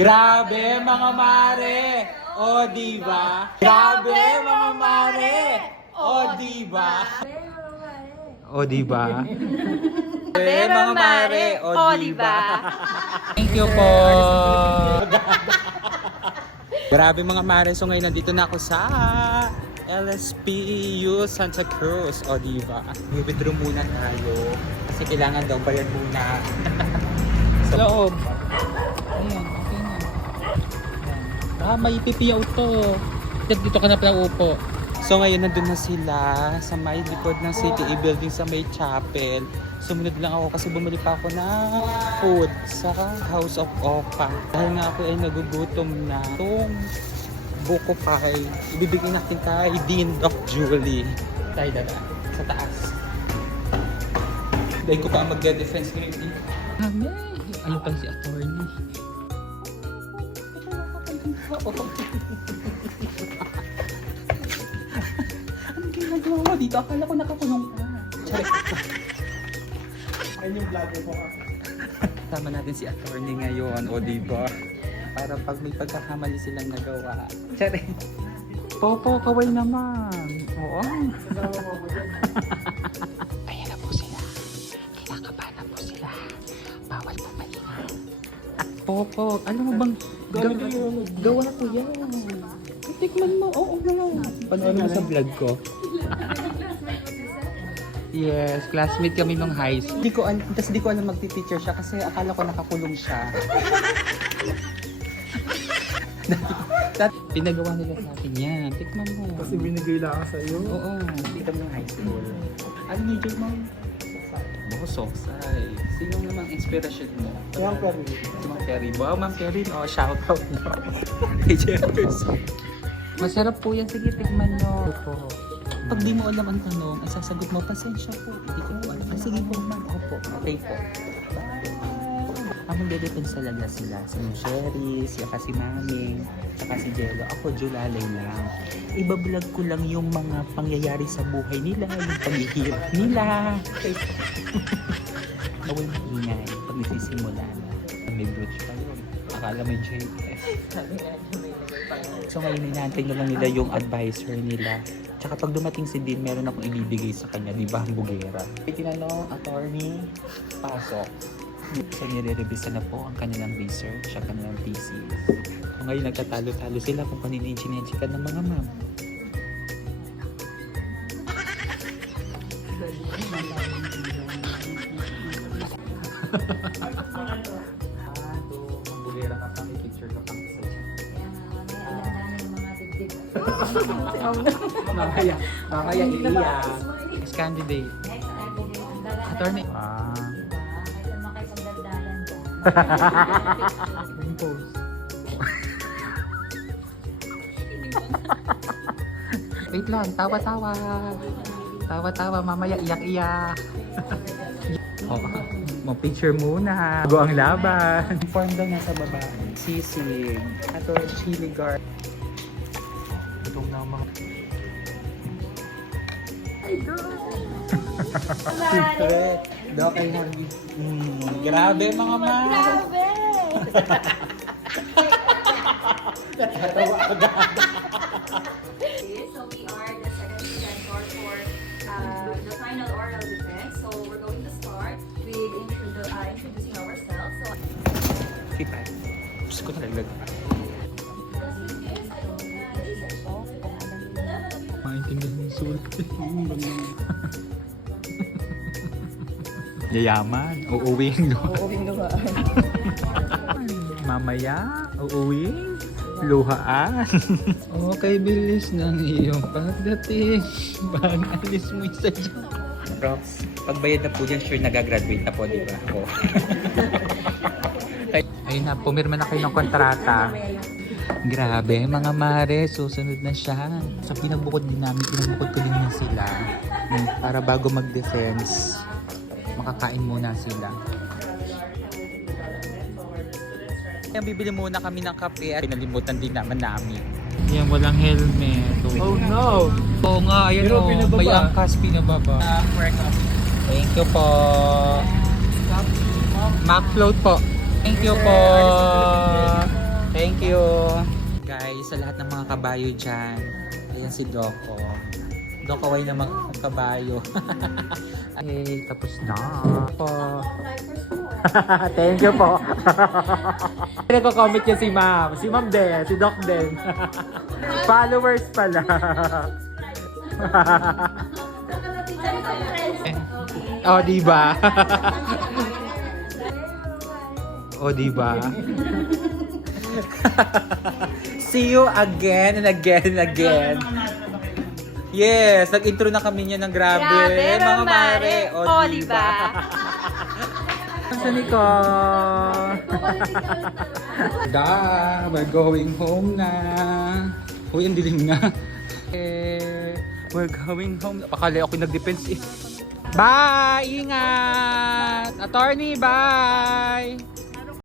Grabe mga mare! O diba? Grabe mga mare! O diba? O diba? Grabe mga mare! O diba? Thank you po! Grabe mga mare, so ngayon nandito na ako sa LSPU Santa Cruz. O diba? Withdraw muna tayo kasi kailangan daw bayad muna. Sa loob. Ayan, okay na. Ayan. May pipiyaw to. Dito ka na pala upo. So ngayon nandun na sila sa may likod ng CTE building sa may chapel. Sumunod lang ako kasi bumili pa ako ng food sa House of Opa. Dahil nga ako ay nagugutom na. Itong buko pie, ibibigay natin kay Dean Doc Julie. Tayo dada, sa taas. Dahil ko pa mag-defense grade. Ano pang si attorney? Anong ginagawa mo dito? Akala ko nakakulong ka. Ayun yung vlog mo ka. Tama natin si attorney ngayon, o diba? Para pag may pagkakamali silang nagawa. Tsare. Popo, kaway naman. Oo. Ayan na po sila. Kinakabahan na po sila. Bawal po maingay. Popo, alam mo bang gawa ko yan. Tikman mo, oo nga. Panood mo sa vlog ko. Yes, classmate kami nung high school. Di ko alam magti-teacher siya kasi akala ko nakakulong siya. Dati, pinagawa nila sa akin yan. Tikman mo. Kasi binigay lang sa iyo. Oo, hindi kami ng high school. Ano major mo? Ako, Soksay. Sino namang inspirasyon mo? Si Ma'am Perry. Si Ma'am Perry. Wow, Ma'am Perry. Oh, shout out na. Kay Jefferson. Masarap po yan. Sige, tikman nyo. Pag di mo alam ang tanong, ang sasagot mo, pasensya po. Hindi ko alam. Sige po, ma'am. Opo. Okay po. Ang magdedepensa talaga sila. Si Sherry, si Mami, saka si Jello. Ako, Julalay lang. Ibablog ko lang yung mga pangyayari sa buhay nila, yung paghihirap nila. Bawal maingay pag nagsisimula na. May brooch pa yun. Akala may JS. So ngayon inaantay na lang nila yung advisor nila. Tsaka pag dumating si Dean, meron akong ibibigay sa kanya, di ba, ang bugera. Tinanong, attorney, pasok. So nire-revisa na po ang kanilang research, ang kanilang thesis. So ngayon nagtatalo-talo sila kung kanina yung chinechikan ng mga ma'am. Ang bugera ka pang, i-picture ka pang sa Makaya iiyak. Next candidate. Attorney. Wait lang, tawa-tawa. Tawa-tawa, mamaya iyak-iyak. Mag-picture muna. Bago ang laban. Form daw nasa baba. Sisig. Ito, chili garlic. Itong na mga... Ay, girl! Dok, ay Harvey. Grabe mga ma! Grabe! Natawa agad. So we are the second contender for the final oral defense. So we're going to start with introducing ourselves. So Kita. Gusto ko talaga. Maintindihan yung sulti. Yayaman. Uuwing luhaan. uuwing luhaan. Mamaya, uuwing luhaan. Okay, bilis ng iyong pagdating. Bag alis mo isa dyan. Rox, pagbayad na po dyan, sure nagagraduate na po, di ba? Oh. Ayun na, pumirma na kayo ng kontrata. Grabe, mga mare, susunod na siya. Sa pinabukod din namin, pinabukod ko din na sila. Para bago mag-defense, makakain muna sila. Kaya bibili muna kami ng kape at pinalimutan din naman namin. Yan, walang helmet. Oh no! Oo nga, ayan Pero o. pinababa. May angkas pinababa. Thank you po. Mac float po. Thank you po. Thank you. Guys, sa lahat ng mga kabayo dyan, ayan si Doko. Doko away ng mga kabayo. Okay, tapos na po. Thank you po. Nagko-comment yun si Ma'am. Si Ma'am din, si Doc din. Followers pala. Oh, diba? Oh, diba? See you again and again and again. Yes, nag-intro na kami niya ng grabe. Grabe, mga mare. mare. Oh, diba? Sa Nicole. We're going home na. Uy, ang dilim na. We're going home. Pakali ako nag-defense eh. Bye! Ingat! Attorney, bye!